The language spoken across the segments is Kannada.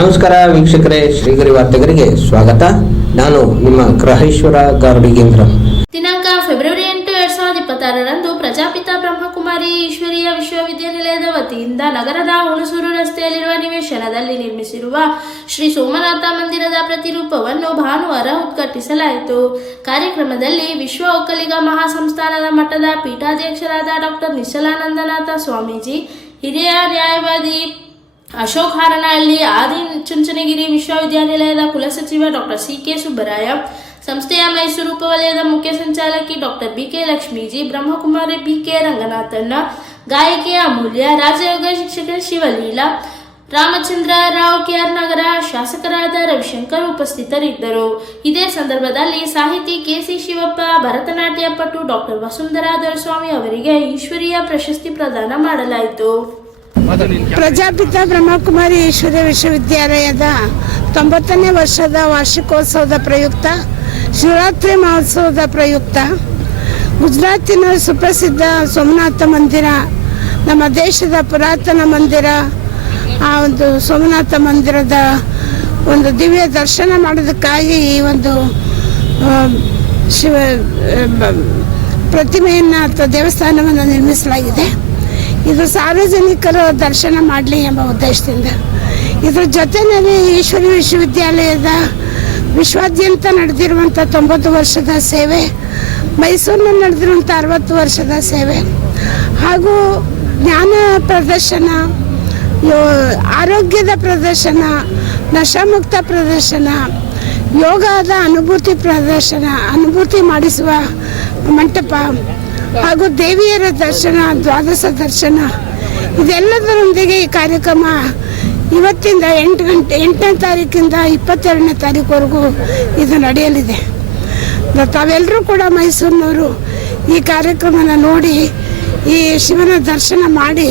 ನಮಸ್ಕಾರ ವೀಕ್ಷಕರೇ, ಶ್ರೀಗರಿ ವಾರ್ತೆಗರಿಗೆ ಸ್ವಾಗತ. ನಾನು ನಿಮ್ಮ ಗ್ರಹೇಶ್ವರ ಗಾರುಡಿಗೇಂದ್ರ. ದಿನಾಂಕ ಫೆಬ್ರವರಿ 8, 2026ರಂದು ಪ್ರಜಾಪಿತ ಬ್ರಹ್ಮಕುಮಾರಿ ಈಶ್ವರೀಯ ವಿಶ್ವವಿದ್ಯಾನಿಲಯದ ವತಿಯಿಂದ ನಗರದ ಹುಣಸೂರು ರಸ್ತೆಯಲ್ಲಿರುವ ನಿವೇಶನದಲ್ಲಿ ನಿರ್ಮಿಸಿರುವ ಶ್ರೀ ಸೋಮನಾಥ ಮಂದಿರದ ಪ್ರತಿರೂಪವನ್ನು ಭಾನುವಾರ ಉದ್ಘಾಟಿಸಲಾಯಿತು. ಕಾರ್ಯಕ್ರಮದಲ್ಲಿ ವಿಶ್ವ ಒಕ್ಕಲಿಗ ಮಹಾಸಂಸ್ಥಾನದ ಮಠದ ಪೀಠಾಧ್ಯಕ್ಷರಾದ ಡಾಕ್ಟರ್ ನಿಶ್ಚಲಾನಂದನಾಥ ಸ್ವಾಮೀಜಿ, ಹಿರಿಯ ನ್ಯಾಯವಾದಿ ಅಶೋಕ್ ಹಾರನಹಳ್ಳಿ, ಆದಿಚುಂಚನಗಿರಿ ವಿಶ್ವವಿದ್ಯಾನಿಲಯದ ಕುಲಸಚಿವ ಡಾಕ್ಟರ್ ಸಿ.ಕೆ. ಸುಬ್ಬರಾಯ, ಸಂಸ್ಥೆಯ ಮೈಸೂರು ಉಪವಲಯದ ಮುಖ್ಯ ಸಂಚಾಲಕಿ doctor B K. Lakshmiji, Brahmakumari B K. ರಂಗನಾಥಣ್ಣ, ಗಾಯಕಿ ಅಮೂಲ್ಯ, ರಾಜಯೋಗ ಶಿಕ್ಷಕ ಶಿವಲೀಲಾ, ರಾಮಚಂದ್ರ ರಾವ್, ಕೆ.ಆರ್. ನಗರ, ಶಾಸಕರಾದ ರವಿಶಂಕರ್ ಉಪಸ್ಥಿತರಿದ್ದರು. ಇದೇ ಸಂದರ್ಭದಲ್ಲಿ ಸಾಹಿತಿ ಕೆ.ಸಿ. ಶಿವಪ್ಪ, ಭರತನಾಟ್ಯ ಪಟು ಡಾಕ್ಟರ್ ವಸುಂಧರಾ ದೊರೆಸ್ವಾಮಿ ಅವರಿಗೆ ಈಶ್ವರೀಯ ಪ್ರಶಸ್ತಿ ಪ್ರದಾನ ಮಾಡಲಾಯಿತು. ಪ್ರಜಾಪಿತ ಬ್ರಹ್ಮಕುಮಾರಿ ಈಶ್ವರೀಯ ವಿಶ್ವವಿದ್ಯಾಲಯದ 90ನೇ ವರ್ಷದ ವಾರ್ಷಿಕೋತ್ಸವದ ಪ್ರಯುಕ್ತ, ಶಿವರಾತ್ರಿ ಮಹೋತ್ಸವದ ಪ್ರಯುಕ್ತ ಗುಜರಾತಿನ ಸುಪ್ರಸಿದ್ಧ ಸೋಮನಾಥ ಮಂದಿರ, ನಮ್ಮ ದೇಶದ ಪುರಾತನ ಮಂದಿರ, ಆ ಒಂದು ಸೋಮನಾಥ ಮಂದಿರದ ಒಂದು ದಿವ್ಯ ದರ್ಶನ ಮಾಡೋದಕ್ಕಾಗಿ ಈ ಒಂದು ಪ್ರತಿಮೆಯನ್ನು ಅಥವಾ ದೇವಸ್ಥಾನವನ್ನು ನಿರ್ಮಿಸಲಾಗಿದೆ. ಇದು ಸಾರ್ವಜನಿಕರು ದರ್ಶನ ಮಾಡಲಿ ಎಂಬ ಉದ್ದೇಶದಿಂದ. ಇದರ ಜೊತೆಯಲ್ಲಿ ಈಶ್ವರೀಯ ವಿಶ್ವವಿದ್ಯಾಲಯದ ವಿಶ್ವಾದ್ಯಂತ ನಡೆದಿರುವಂಥ 90 ವರ್ಷದ ಸೇವೆ, ಮೈಸೂರಿನಲ್ಲಿ ನಡೆದಿರುವಂಥ 60 ವರ್ಷದ ಸೇವೆ, ಹಾಗೂ ಜ್ಞಾನ ಪ್ರದರ್ಶನ, ಆರೋಗ್ಯದ ಪ್ರದರ್ಶನ, ನಶಾಮುಕ್ತ ಪ್ರದರ್ಶನ, ಯೋಗದ ಅನುಭೂತಿ ಮಾಡಿಸುವ ಮಂಟಪ, ಹಾಗೂ ದೇವಿಯರ ದರ್ಶನ, ದ್ವಾದಶ ದರ್ಶನ, ಇದೆಲ್ಲದರೊಂದಿಗೆ ಈ ಕಾರ್ಯಕ್ರಮ ಇವತ್ತಿಂದ 8ನೇ ತಾರೀಕಿಂದ 22ನೇ ತಾರೀಕುವರೆಗೂ ಇದು ನಡೆಯಲಿದೆ. ತಾವೆಲ್ಲರೂ ಕೂಡ ಮೈಸೂರಿನವರು ಈ ಕಾರ್ಯಕ್ರಮನ ನೋಡಿ ಈ ಶಿವನ ದರ್ಶನ ಮಾಡಿ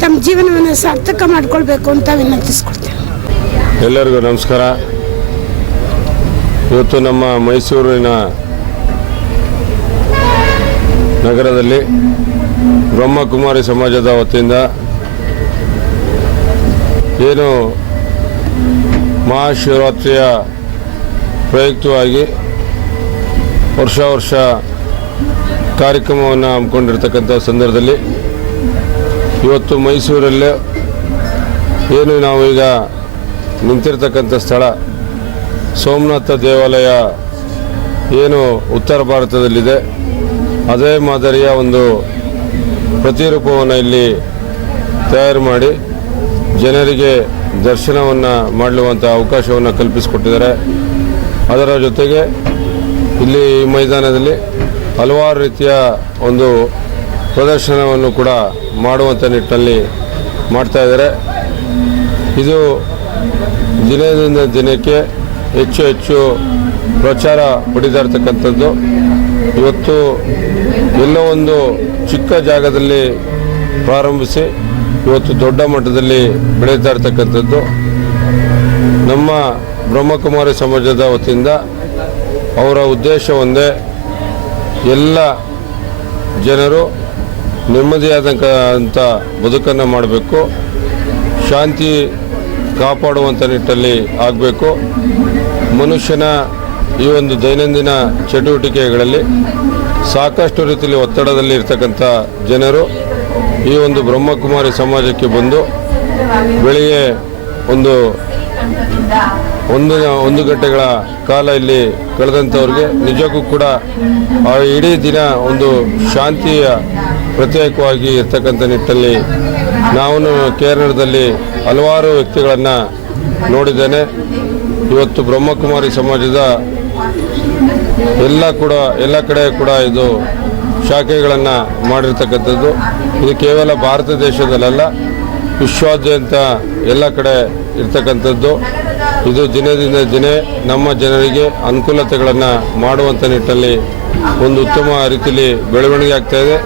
ತಮ್ಮ ಜೀವನವನ್ನು ಸಾರ್ಥಕ ಮಾಡಿಕೊಳ್ಬೇಕು ಅಂತ ವಿನಂತಿಸ್ಕೊಡ್ತೇವೆ. ಎಲ್ಲರಿಗೂ ನಮಸ್ಕಾರ. ಇವತ್ತು ನಮ್ಮ ಮೈಸೂರಿನ ನಗರದಲ್ಲಿ ಬ್ರಹ್ಮಕುಮಾರಿ ಸಮಾಜದ ವತಿಯಿಂದ ಏನು ಮಹಾಶಿವರಾತ್ರಿಯ ಪ್ರಯುಕ್ತವಾಗಿ ವರ್ಷ ಕಾರ್ಯಕ್ರಮವನ್ನು ಹಮ್ಮಿಕೊಂಡಿರ್ತಕ್ಕಂಥ ಸಂದರ್ಭದಲ್ಲಿ ಇವತ್ತು ಮೈಸೂರಲ್ಲೇ ಏನು ನಾವು ಈಗ ನಿಂತಿರ್ತಕ್ಕಂಥ ಸ್ಥಳ ಸೋಮನಾಥ ದೇವಾಲಯ ಏನು ಉತ್ತರ ಭಾರತದಲ್ಲಿದೆ, ಅದೇ ಮಾದರಿಯ ಒಂದು ಪ್ರತಿರೂಪವನ್ನು ಇಲ್ಲಿ ತಯಾರು ಮಾಡಿ ಜನರಿಗೆ ದರ್ಶನವನ್ನು ಮಾಡಲುವಂಥ ಅವಕಾಶವನ್ನು ಕಲ್ಪಿಸಿಕೊಟ್ಟಿದ್ದಾರೆ. ಅದರ ಜೊತೆಗೆ ಇಲ್ಲಿ ಈ ಮೈದಾನದಲ್ಲಿ ಹಲವಾರು ರೀತಿಯ ಒಂದು ಪ್ರದರ್ಶನವನ್ನು ಕೂಡ ಮಾಡುವಂಥ ನಿಟ್ಟಿನಲ್ಲಿ ಮಾಡ್ತಾಯಿದ್ದಾರೆ. ಇದು ದಿನದಿಂದ ದಿನಕ್ಕೆ ಹೆಚ್ಚು ಪ್ರಚಾರ ಪಡಿತಾ ಇರ್ತಕ್ಕಂಥದ್ದು. ಇವತ್ತು ಎಲ್ಲೋ ಒಂದು ಚಿಕ್ಕ ಜಾಗದಲ್ಲಿ ಪ್ರಾರಂಭಿಸಿ ಇವತ್ತು ದೊಡ್ಡ ಮಟ್ಟದಲ್ಲಿ ಬೆಳೀತಾ ಇರ್ತಕ್ಕಂಥದ್ದು. ನಮ್ಮ ಬ್ರಹ್ಮಕುಮಾರಿ ಸಮಾಜದ ವತಿಯಿಂದ ಅವರ ಉದ್ದೇಶ ಒಂದೇ, ಎಲ್ಲ ಜನರು ನೆಮ್ಮದಿಯಾದಂಥ ಬದುಕನ್ನು ಮಾಡಬೇಕು, ಶಾಂತಿ ಕಾಪಾಡುವಂಥ ನಿಟ್ಟಲ್ಲಿ ಆಗಬೇಕು. ಮನುಷ್ಯನ ಈ ಒಂದು ದೈನಂದಿನ ಚಟುವಟಿಕೆಗಳಲ್ಲಿ ಸಾಕಷ್ಟು ರೀತಿಯಲ್ಲಿ ಒತ್ತಡದಲ್ಲಿ ಇರ್ತಕ್ಕಂಥ ಜನರು ಈ ಒಂದು ಬ್ರಹ್ಮಕುಮಾರಿ ಸಮಾಜಕ್ಕೆ ಬಂದು ಬೆಳಿಗ್ಗೆ ಒಂದು ಗಂಟೆಗಳ ಕಾಲ ಇಲ್ಲಿ ಕಳೆದಂಥವ್ರಿಗೆ ನಿಜಕ್ಕೂ ಕೂಡ ಆ ಇಡೀ ದಿನ ಒಂದು ಶಾಂತಿಯ ಪ್ರತ್ಯೇಕವಾಗಿ ಇರ್ತಕ್ಕಂಥ ನಿಟ್ಟಲ್ಲಿ ನಾನು ಕೇರಳದಲ್ಲಿ ಹಲವಾರು ವ್ಯಕ್ತಿಗಳನ್ನು ನೋಡಿದ್ದೇನೆ. ಇವತ್ತು ಬ್ರಹ್ಮಕುಮಾರಿ ಸಮಾಜದ ಎಲ್ಲ ಕಡೆ ಕೂಡ ಇದು ಶಾಖೆಗಳನ್ನು ಮಾಡಿರ್ತಕ್ಕಂಥದ್ದು. ಇದು ಕೇವಲ ಭಾರತ ದೇಶದಲ್ಲ, ವಿಶ್ವಾದ್ಯಂತ ಎಲ್ಲ ಕಡೆ ಇರ್ತಕ್ಕಂಥದ್ದು. ಇದು ದಿನದಿಂದ ದಿನ ನಮ್ಮ ಜನರಿಗೆ ಅನುಕೂಲತೆಗಳನ್ನು ಮಾಡುವಂಥ ನಿಟ್ಟಿನಲ್ಲಿ ಒಂದು ಉತ್ತಮ ರೀತಿಯಲ್ಲಿ ಬೆಳವಣಿಗೆ ಆಗ್ತಾಯಿದೆ.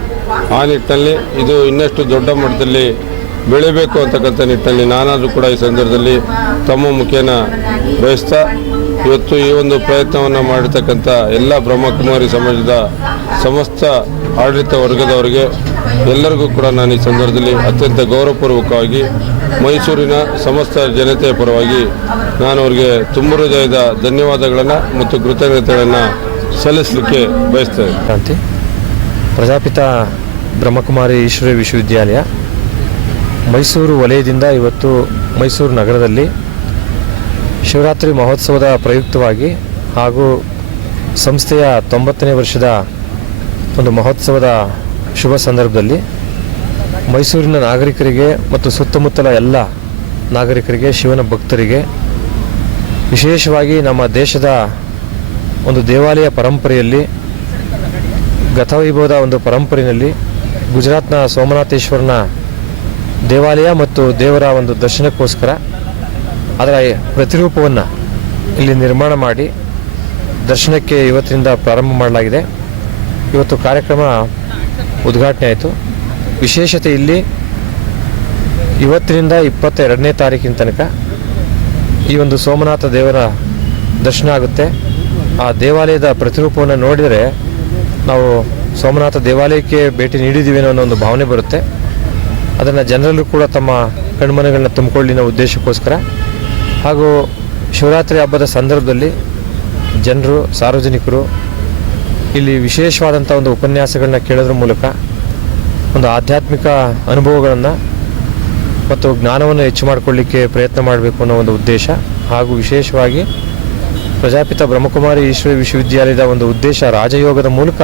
ಆ ನಿಟ್ಟಿನಲ್ಲಿ ಇದು ಇನ್ನಷ್ಟು ದೊಡ್ಡ ಮಟ್ಟದಲ್ಲಿ ಬೆಳಿಬೇಕು ಅಂತಕ್ಕಂಥ ನಿಟ್ಟಿನಲ್ಲಿ ನಾನಾದರೂ ಕೂಡ ಈ ಸಂದರ್ಭದಲ್ಲಿ ತಮ್ಮ ಮುಖೇನ ಬಯಸ್ತಾ ಇವತ್ತು ಈ ಒಂದು ಪ್ರಯತ್ನವನ್ನು ಮಾಡಿರ್ತಕ್ಕಂಥ ಎಲ್ಲ ಬ್ರಹ್ಮಕುಮಾರಿ ಸಮಾಜದ ಸಮಸ್ತ ಆಡಳಿತ ವರ್ಗದವರಿಗೆ ಎಲ್ಲರಿಗೂ ಕೂಡ ನಾನು ಈ ಸಂದರ್ಭದಲ್ಲಿ ಅತ್ಯಂತ ಗೌರವಪೂರ್ವಕವಾಗಿ ಮೈಸೂರಿನ ಸಮಸ್ತ ಜನತೆಯ ಪರವಾಗಿ ನಾನು ಅವರಿಗೆ ತುಂಬ ಹೃದಯದ ಧನ್ಯವಾದಗಳನ್ನು ಮತ್ತು ಕೃತಜ್ಞತೆಗಳನ್ನು ಸಲ್ಲಿಸಲಿಕ್ಕೆ ಬಯಸ್ತೇನೆ. ಕ್ರಾಂತಿ ಪ್ರಜಾಪಿತ ಬ್ರಹ್ಮಕುಮಾರಿ ಈಶ್ವರಿ ವಿಶ್ವವಿದ್ಯಾಲಯ ಮೈಸೂರು ವಲಯದಿಂದ ಇವತ್ತು ಮೈಸೂರು ನಗರದಲ್ಲಿ ಶಿವರಾತ್ರಿ ಮಹೋತ್ಸವದ ಪ್ರಯುಕ್ತವಾಗಿ ಹಾಗೂ ಸಂಸ್ಥೆಯ 90ನೇ ವರ್ಷದ ಒಂದು ಮಹೋತ್ಸವದ ಶುಭ ಸಂದರ್ಭದಲ್ಲಿ ಮೈಸೂರಿನ ನಾಗರಿಕರಿಗೆ ಮತ್ತು ಸುತ್ತಮುತ್ತಲ ಎಲ್ಲ ನಾಗರಿಕರಿಗೆ, ಶಿವನ ಭಕ್ತರಿಗೆ, ವಿಶೇಷವಾಗಿ ನಮ್ಮ ದೇಶದ ಒಂದು ದೇವಾಲಯ ಪರಂಪರೆಯಲ್ಲಿ, ಗತವೈಭವದ ಒಂದು ಪರಂಪರೆಯಲ್ಲಿ ಗುಜರಾತ್ನ ಸೋಮನಾಥೇಶ್ವರನ ದೇವಾಲಯ ಮತ್ತು ದೇವರ ಒಂದು ದರ್ಶನಕ್ಕೋಸ್ಕರ ಅದರ ಪ್ರತಿರೂಪವನ್ನು ಇಲ್ಲಿ ನಿರ್ಮಾಣ ಮಾಡಿ ದರ್ಶನಕ್ಕೆ ಇವತ್ತಿನಿಂದ ಪ್ರಾರಂಭ ಮಾಡಲಾಗಿದೆ. ಇವತ್ತು ಕಾರ್ಯಕ್ರಮ ಉದ್ಘಾಟನೆ ಆಯಿತು. ವಿಶೇಷತೆ ಇಲ್ಲಿ ಇವತ್ತಿನಿಂದ 22ನೇ ತಾರೀಕಿನ ತನಕ ಈ ಒಂದು ಸೋಮನಾಥ ದೇವರ ದರ್ಶನ ಆಗುತ್ತೆ. ಆ ದೇವಾಲಯದ ಪ್ರತಿರೂಪವನ್ನು ನೋಡಿದರೆ ನಾವು ಸೋಮನಾಥ ದೇವಾಲಯಕ್ಕೆ ಭೇಟಿ ನೀಡಿದ್ದೀವಿ ಅನ್ನೋ ಒಂದು ಭಾವನೆ ಬರುತ್ತೆ. ಅದನ್ನು ಜನರಲ್ಲೂ ಕೂಡ ತಮ್ಮ ಕಣ್ಮನಗಳನ್ನ ತುಂಬಿಕೊಳ್ಳಿ ಅನ್ನೋ ಉದ್ದೇಶಕ್ಕೋಸ್ಕರ ಹಾಗೂ ಶಿವರಾತ್ರಿ ಹಬ್ಬದ ಸಂದರ್ಭದಲ್ಲಿ ಜನರು, ಸಾರ್ವಜನಿಕರು ಇಲ್ಲಿ ವಿಶೇಷವಾದಂಥ ಒಂದು ಉಪನ್ಯಾಸಗಳನ್ನ ಕೇಳೋದ್ರ ಮೂಲಕ ಒಂದು ಆಧ್ಯಾತ್ಮಿಕ ಅನುಭವಗಳನ್ನು ಮತ್ತು ಜ್ಞಾನವನ್ನು ಹೆಚ್ಚು ಮಾಡಿಕೊಳ್ಳಿಕ್ಕೆ ಪ್ರಯತ್ನ ಮಾಡಬೇಕು ಅನ್ನೋ ಒಂದು ಉದ್ದೇಶ ಹಾಗೂ ವಿಶೇಷವಾಗಿ ಪ್ರಜಾಪಿತ ಬ್ರಹ್ಮಕುಮಾರಿ ಈಶ್ವರಿ ವಿಶ್ವವಿದ್ಯಾಲಯದ ಒಂದು ಉದ್ದೇಶ ರಾಜಯೋಗದ ಮೂಲಕ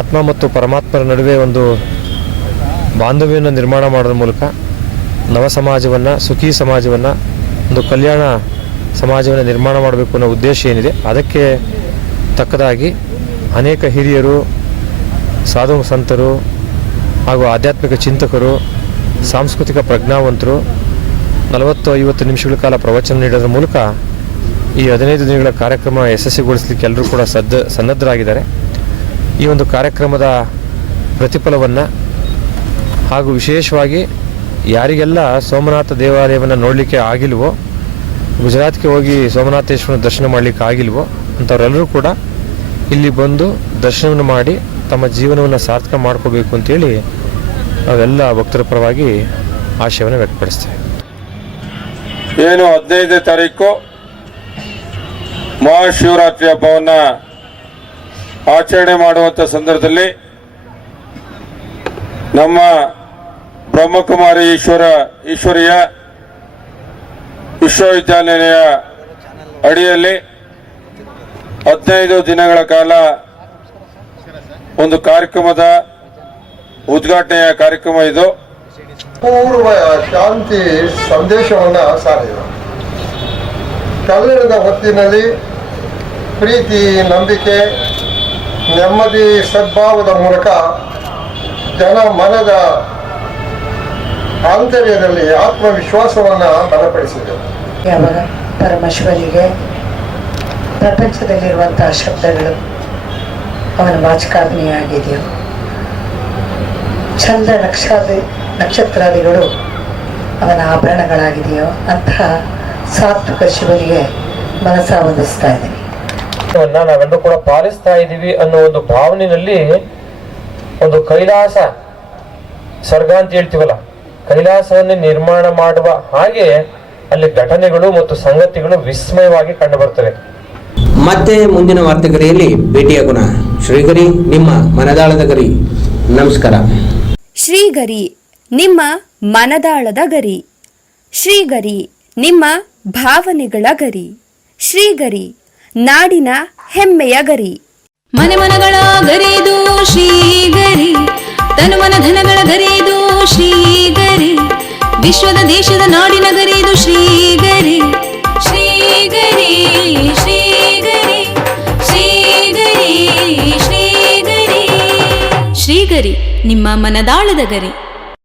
ಆತ್ಮ ಮತ್ತು ಪರಮಾತ್ಮರ ನಡುವೆ ಒಂದು ಬಾಂಧವ್ಯವನ್ನು ನಿರ್ಮಾಣ ಮಾಡೋದ್ರ ಮೂಲಕ ನವ ಸಮಾಜವನ್ನು, ಸುಖಿ ಸಮಾಜವನ್ನು, ಒಂದು ಕಲ್ಯಾಣ ಸಮಾಜವನ್ನು ನಿರ್ಮಾಣ ಮಾಡಬೇಕು ಅನ್ನೋ ಉದ್ದೇಶ ಏನಿದೆ ಅದಕ್ಕೆ ತಕ್ಕದಾಗಿ ಅನೇಕ ಹಿರಿಯರು, ಸಾಧು ಸಂತರು ಹಾಗೂ ಆಧ್ಯಾತ್ಮಿಕ ಚಿಂತಕರು, ಸಾಂಸ್ಕೃತಿಕ ಪ್ರಜ್ಞಾವಂತರು 40-50 ನಿಮಿಷಗಳ ಕಾಲ ಪ್ರವಚನ ನೀಡೋದ್ರ ಮೂಲಕ ಈ 15 ದಿನಗಳ ಕಾರ್ಯಕ್ರಮ ಯಶಸ್ವಿಗೊಳಿಸಲಿಕ್ಕೆ ಎಲ್ಲರೂ ಕೂಡ ಸನ್ನದ್ಧರಾಗಿದ್ದಾರೆ. ಈ ಒಂದು ಕಾರ್ಯಕ್ರಮದ ಪ್ರತಿಫಲವನ್ನು ಹಾಗೂ ವಿಶೇಷವಾಗಿ ಯಾರಿಗೆಲ್ಲ ಸೋಮನಾಥ ದೇವಾಲಯವನ್ನು ನೋಡಲಿಕ್ಕೆ ಆಗಿಲ್ವೋ, ಗುಜರಾತ್ಗೆ ಹೋಗಿ ಸೋಮನಾಥೇಶ್ವರನ ದರ್ಶನ ಮಾಡಲಿಕ್ಕೆ ಆಗಿಲ್ವೋ ಅಂಥವರೆಲ್ಲರೂ ಕೂಡ ಇಲ್ಲಿ ಬಂದು ದರ್ಶನವನ್ನು ಮಾಡಿ ತಮ್ಮ ಜೀವನವನ್ನು ಸಾರ್ಥಕ ಮಾಡ್ಕೋಬೇಕು ಅಂತೇಳಿ ನಾವೆಲ್ಲ ಭಕ್ತರ ಪರವಾಗಿ ಆಶಯವನ್ನು ವ್ಯಕ್ತಪಡಿಸ್ತೇವೆ. ಏನು 15ನೇ ತಾರೀಕು ಮಹಾಶಿವರಾತ್ರಿ ಹಬ್ಬವನ್ನು ಆಚರಣೆ ಮಾಡುವಂಥ ಸಂದರ್ಭದಲ್ಲಿ ನಮ್ಮ ಬ್ರಹ್ಮಕುಮಾರಿ ಈಶ್ವರಿಯ ವಿಶ್ವವಿದ್ಯಾಲಯ ಅಡಿಯಲ್ಲಿ 15 ದಿನಗಳ ಕಾಲ ಒಂದು ಕಾರ್ಯಕ್ರಮದ ಉದ್ಘಾಟನೆಯ ಕಾರ್ಯಕ್ರಮ ಇದು. ಪೂರ್ವ ಶಾಂತಿ ಸಂದೇಶವನ್ನು ಸಾರಿದೆ. ಕನ್ನಡದ ಹೊತ್ತಿನಲ್ಲಿ ಪ್ರೀತಿ, ನಂಬಿಕೆ, ನೆಮ್ಮದಿ, ಸದ್ಭಾವದ ಮೂಲಕ ಜನ ಮನದ ಆಂತರ್ಯದಲ್ಲಿ ಆತ್ಮವಿಶ್ವಾಸವನ್ನು ಬಲಪಡಿಸಿದೆ. ಯಾವಾಗ ಪರಮೇಶ್ವರಿಗೆ ಪ್ರಪಂಚದಲ್ಲಿರುವಂತಹ ಶಬ್ದಗಳು ಅವನ ವಾಚಕಾಗ್ನಿಯಾಗಿದೆಯೋ, ಚಂದ್ರ ನಕ್ಷತ್ರಾದಿಗಳು ಅವನ ಆಭರಣಗಳಾಗಿದೆಯೋ ಅಂತಹ ಸಾತ್ವಿಕ ಶಿವನಿಗೆ ಮನಸ್ಸ ವಂದಿಸ್ತಾ ಇದ್ದೀವಿ. ನಾವೆಲ್ಲರೂ ಕೂಡ ಪಾಲಿಸ್ತಾ ಇದ್ದೀವಿ ಅನ್ನೋ ಒಂದು ಭಾವನೆಯಲ್ಲಿ ಒಂದು ಕೈಲಾಸ ಸ್ವರ್ಗ ಅಂತ ಹೇಳ್ತೀವಲ್ಲ, ಕೈಲಾಸವನ್ನೇ ನಿರ್ಮಾಣ ಮಾಡುವ ಹಾಗೆ ಅಲ್ಲಿ ಘಟನೆಗಳು ಮತ್ತು ಸಂಗತಿಗಳು ವಿಸ್ಮಯವಾಗಿ ಕಂಡು ಬರ್ತವೆ. ಮತ್ತೆ ಮುಂದಿನ ವಾರ್ತೆಗರಿಯಲ್ಲಿ ಭೇಟಿಯಾಗೋಣ. ಶ್ರೀಗರಿ, ನಿಮ್ಮ ಮನದಾಳದ ಗರಿ. ನಮಸ್ಕಾರ. ಶ್ರೀಗರಿ, ನಿಮ್ಮ ಮನದಾಳದ ಗರಿ. ಶ್ರೀಗರಿ, ನಿಮ್ಮ ಭಾವನೆಗಳ ಗರಿ. ಶ್ರೀಗರಿ, ನಾಡಿನ ಹೆಮ್ಮೆಯ ಗರಿ. ಮನೆ ಮನಗಳ ಗರಿದು ಶ್ರೀಗರಿ, ತನು ಮನ ಧನಗಳ ಗರಿದು ಶ್ರೀಗರಿ, ವಿಶ್ವದ ದೇಶದ ನಾಡಿನ ಗರಿದು ಶ್ರೀಗರಿ. ಶ್ರೀಗರಿ ಶ್ರೀಗರಿ ಶ್ರೀಗರಿ ಶ್ರೀಗರಿ ಶ್ರೀಗರಿ, ನಿಮ್ಮ ಮನದಾಳದ ಗರಿ.